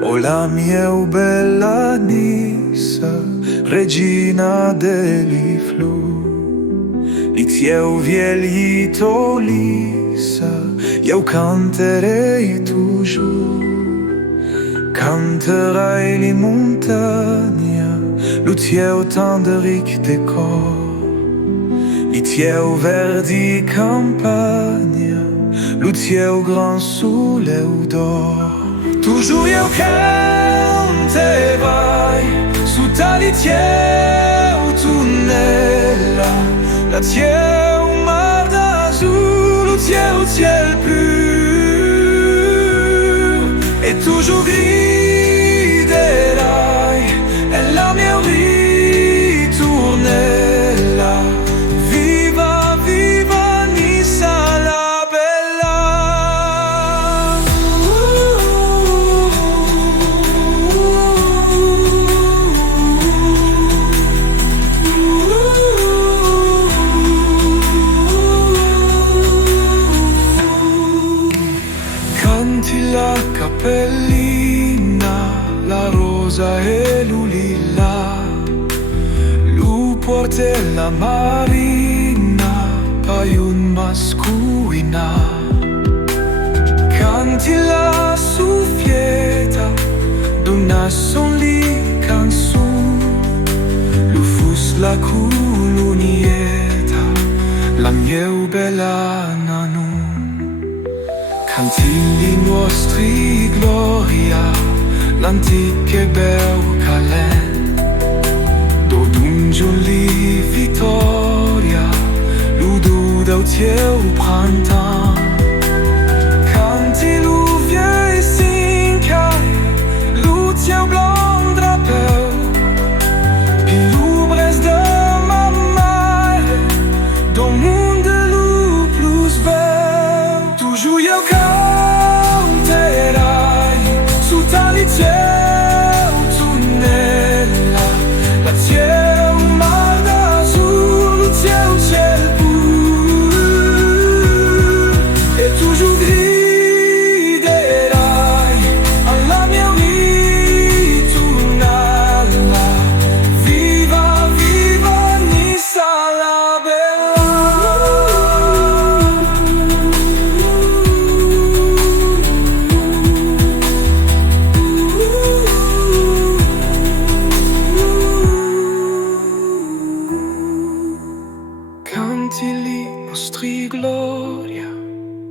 O la mia bella Nissa, regina degli flu, eu vielito lisa, eu canterei toujours. Canterai li montagna, lu tieu tanderic de cor, li tieu verdi campagna, lu tieu grand soleil d'or. Toujours eu canterai, sutta li tieu tunnella, la tieu mar d'azur, lu tieu ciel pur, et toujours griderai, e la mia ritornella, viva, viva Nissa la bella. Canti la cappellina, la rosa e l'ulilla, lu porte la marina, poi un mascuina. Canti la suffieta, d'una son li canzun, lu fus la culunieta, la mia bella nanun. Cantigli nostri gloria, l'antiche bel calen, dodungion li vittoria, ludo dau tieu printemps. Canti lu viei sincai, lu tieu blanc drapeu, pi l'ubres de ma mare, don monde lu plus bel. Toujours eu canterai, sutta li tieu tunnella, la tieu mar d'azur, lu tieu ciel pur, et toujours griderai alla mia ritornella, viva, viva Nissa la bella. Canti li nostri gloria,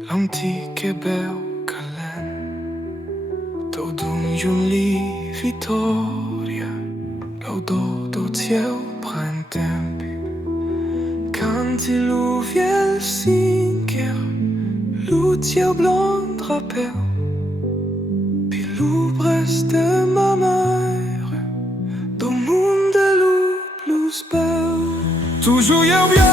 l'antiche bel calen, dodungion li vittoria, laudo tieu printempi. Canti lu viel sinker, lu tieu blanc drapeu, pi l'ubres de ma mère, do monde lu plus bel. Toujours eu bien